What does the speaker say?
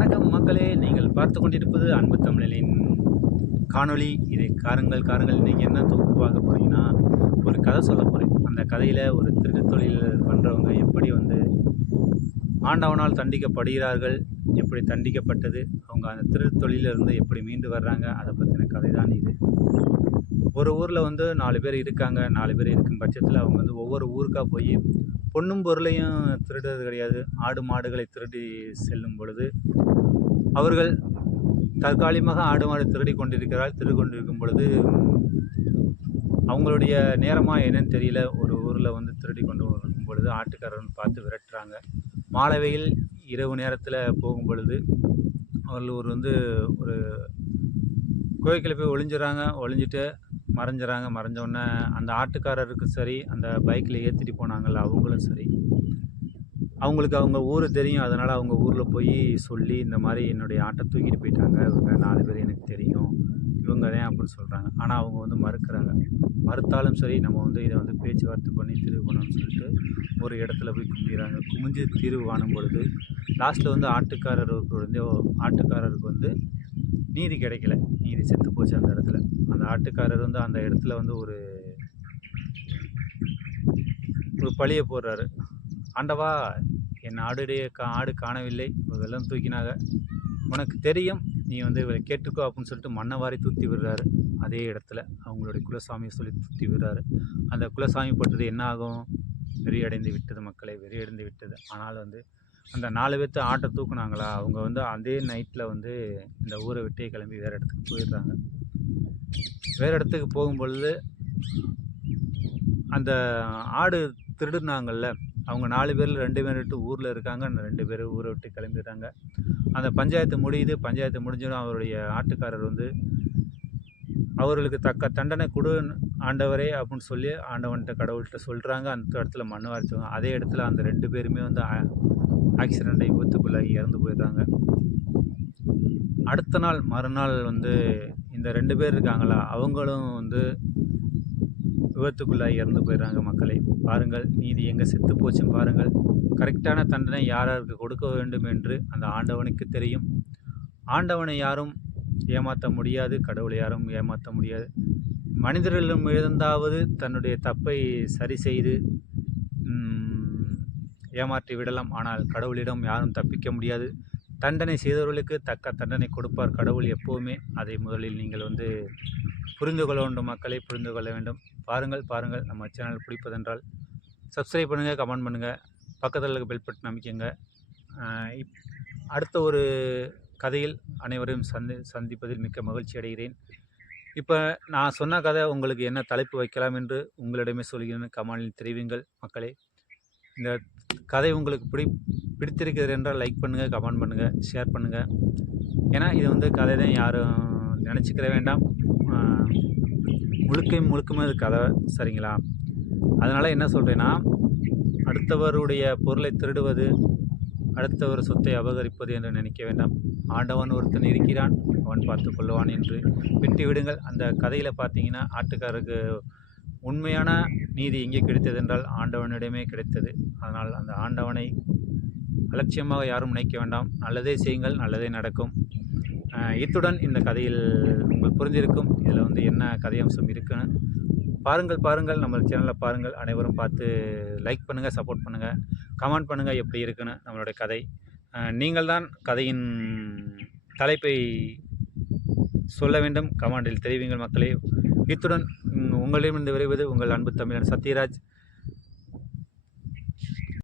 வணக்கம் மக்களே. நீங்கள் பார்த்து கொண்டிருப்பது அன்பு தமிழனின் காணொளி. இதை காருங்கள் காருங்கள். இன்றைக்கி என்ன தொகுப்பு பார்க்க போகிறீங்கன்னா ஒரு கதை சொல்ல போகிறேன் அந்த கதையில் ஒரு திருட்டு தொழில் பண்ணுறவங்க எப்படி வந்து ஆண்டவனால் தண்டிக்கப்படுகிறார்கள் எப்படி தண்டிக்கப்பட்டது அவங்க அந்த திருட்டு தொழிலிருந்து எப்படி மீண்டு வர்றாங்க அதை பற்றின கதை தான் இது. ஒரு ஊரில் வந்து நாலு பேர் இருக்காங்க. நாலு பேர் இருக்கும் பட்சத்தில் அவங்க வந்து ஒவ்வொரு ஊருக்காக போய் பொண்ணும் பொருளையும் திருடுறது கிடையாது. ஆடு மாடுகளை திருடி செல்லும் பொழுது அவர்கள் தற்காலிகமாக ஆடு மாடு திருடி கொண்டிருக்கிறார்கள். திருடி கொண்டிருக்கும் பொழுது அவங்களுடைய நேரமாக என்னன்னு தெரியல. ஒரு ஊரில் வந்து திருடி கொண்டு இருக்கும் பொழுது ஆட்டுக்காரன் பார்த்து விரட்டுறாங்க. மாலவையில் இரவு நேரத்தில் போகும் பொழுது அவர்கள் ஒரு வந்து ஒரு கோயிலுக்குள்ள போய் ஒளிஞ்சிடறாங்க ஒளிஞ்சிட்டு மறைஞ்சிறாங்க. மறைஞ்சோடனே அந்த ஆட்டுக்காரருக்கு சரி அந்த பைக்கில் ஏற்றிட்டு போனாங்கள்ல அவங்களும் சரி. அவங்களுக்கு அவங்க ஊர் தெரியும். அதனால் அவங்க ஊரில் போய் சொல்லி இந்த மாதிரி என்னுடைய ஆட்டை தூக்கிட்டு போயிட்டாங்க. இவங்க நாலு பேர் எனக்கு தெரியும். இவங்க தான் அப்படின்னு சொல்கிறாங்க ஆனால் அவங்க வந்து மறுக்கிறாங்க. மறுத்தாலும் சரி நம்ம வந்து இதை வந்து பேச்சுவார்த்தை பண்ணி தீர்வு பண்ணணும்னு சொல்லிட்டு ஒரு இடத்துல போய் குமிறாங்க குமிஞ்சு தீர்வு காணும் பொழுது லாஸ்ட்டில் வந்து ஆட்டுக்காரருக்கு வந்து ஆட்டுக்காரருக்கு வந்து நீதி கிடைக்கல. நீதி செத்து போச்சு அந்த இடத்துல. அந்த ஆட்டுக்காரர் வந்து அந்த இடத்துல வந்து ஒரு ஒரு பழியை போடுறாரு. ஆண்டவா என் ஆடுடைய கா ஆடு காணவில்லை. வெள்ளம் தூக்கினாங்க. உனக்கு தெரியும் நீ வந்து இவளை கேட்டுக்கோ அப்படின்னு சொல்லிட்டு மண்ணை வாரி தூத்தி விடுறாரு. அதே இடத்துல அவங்களுடைய குலசாமியை சொல்லி தூத்தி விடுறாரு. அந்த குலசாமி பட்டது என்ன ஆகும்? வெறியடைந்து விட்டது மக்களை வெறியடைந்து விட்டது. ஆனால் வந்து அந்த நாலு பேர்த்து ஆட்டை தூக்குனாங்களா? அவங்க வந்து அதே நைட்டில் வந்து இந்த ஊரை விட்டே கிளம்பி வேறு இடத்துக்கு போயிடுறாங்க. வேறு இடத்துக்கு போகும்பொழுது அந்த ஆடு திருடுனாங்கல்ல அவங்க நாலு பேரில் ரெண்டு பேர் விட்டு ஊரில் இருக்காங்க. அந்த ரெண்டு பேர் ஊரை விட்டு கிளம்பிடுறாங்க. அந்த பஞ்சாயத்து முடியுது. பஞ்சாயத்து முடிஞ்சதும் அவருடைய ஆட்டுக்காரர் வந்து அவர்களுக்கு தக்க தண்டனை கொடு ஆண்டவரே அப்படின்னு சொல்லி ஆண்டவன்கிட்ட கடவுள்கிட்ட சொல்கிறாங்க அந்த இடத்துல மண்ணு வாரிச்சுவாங்க அதே இடத்துல அந்த ரெண்டு பேருமே வந்து ஆக்சிடெண்ட்டை விபத்துக்குள்ளாகி இறந்து போயிடுறாங்க. அடுத்த நாள் மறுநாள் வந்து இந்த ரெண்டு பேர் இருக்காங்களா அவங்களும் வந்து விபத்துக்குள்ளாகி இறந்து போயிடுறாங்க மக்களை. பாருங்கள் நீதி எங்கே செத்து போச்சுன்னு பாருங்கள். கரெக்டான தண்டனை யாராருக்கு கொடுக்க வேண்டும் என்று அந்த ஆண்டவனுக்கு தெரியும். ஆண்டவனை யாரும் ஏமாற்ற முடியாது கடவுளை யாரும் ஏமாற்ற முடியாது. மனிதர்களிடம் எழுந்தாவது தன்னுடைய தப்பை சரி செய்து ஏமாற்றி விடலாம். ஆனால் கடவுளிடம் யாரும் தப்பிக்க முடியாது. தண்டனை செய்தவர்களுக்கு தக்க தண்டனை கொடுப்பார் கடவுள் எப்போவுமே. அதை முதலில் நீங்கள் வந்து புரிந்து கொள்ள வேண்டும் மக்களை புரிந்து கொள்ள வேண்டும். பாருங்கள் பாருங்கள். நம்ம சேனல் பிடிப்பதென்றால் சப்ஸ்கிரைப் பண்ணுங்கள் கமெண்ட் பண்ணுங்கள் பக்கத்தில் இருக்க பெல் பட்டன் அமைக்குங்க. இப் அடுத்த ஒரு கதையில் அனைவரையும் சந்தி சந்திப்பதில் மிக்க மகிழ்ச்சி அடைகிறேன். இப்போ நான் சொன்ன கதை உங்களுக்கு என்ன தலைப்பு வைக்கலாம் என்று உங்களிடமே சொல்கிறேன். கமெண்டில் தெரிவிங்கள் மக்களே. இந்த கதை உங்களுக்கு பிடி பிடித்திருக்கிறது என்றால் லைக் பண்ணுங்கள் கமெண்ட் பண்ணுங்கள் ஷேர் பண்ணுங்கள் ஏன்னா இது வந்து கதை தான் யாரும் நினச்சிக்கிற வேண்டாம். முழுக்க முழுக்கமே இது கதை சரிங்களா? அதனால் என்ன சொல்கிறேன்னா அடுத்தவருடைய பொருளை திருடுவது அடுத்தவர் சொத்தை அபகரிப்பது என்று நினைக்க வேண்டாம். ஆண்டவன் ஒருத்தன் இருக்கிறான் அவன் பார்த்து கொள்ளுவான் என்று. விட்டு விடுங்கள் அந்த கதையில் பார்த்தீங்கன்னா ஆட்டுக்காரருக்கு உண்மையான நீதி எங்கே கிடைத்தது என்றால் ஆண்டவனிடமே கிடைத்தது. அதனால் அந்த ஆண்டவனை அலட்சியமாக யாரும் நினைக்க வேண்டாம். நல்லதே செய்யுங்கள் நல்லதே நடக்கும். இத்துடன் இந்த கதையில் உங்கள் புரிஞ்சிருக்கும் இதில் வந்து என்ன கதையம்சம் இருக்குன்னு பாருங்கள் பாருங்கள். நம்ம சேனலில் பாருங்கள். அனைவரும் பார்த்து லைக் பண்ணுங்கள் சப்போர்ட் பண்ணுங்கள். கமெண்ட் பண்ணுங்கள் எப்படி இருக்குன்னு நம்மளுடைய கதை. நீங்கள் தான் கதையின் தலைப்பை சொல்ல வேண்டும். கமெண்டில் தெரிவிங்கள் மக்களே. இத்துடன் உங்களிடம் இருந்து விரைவது உங்கள் அன்பு தமிழன் சத்யராஜ்.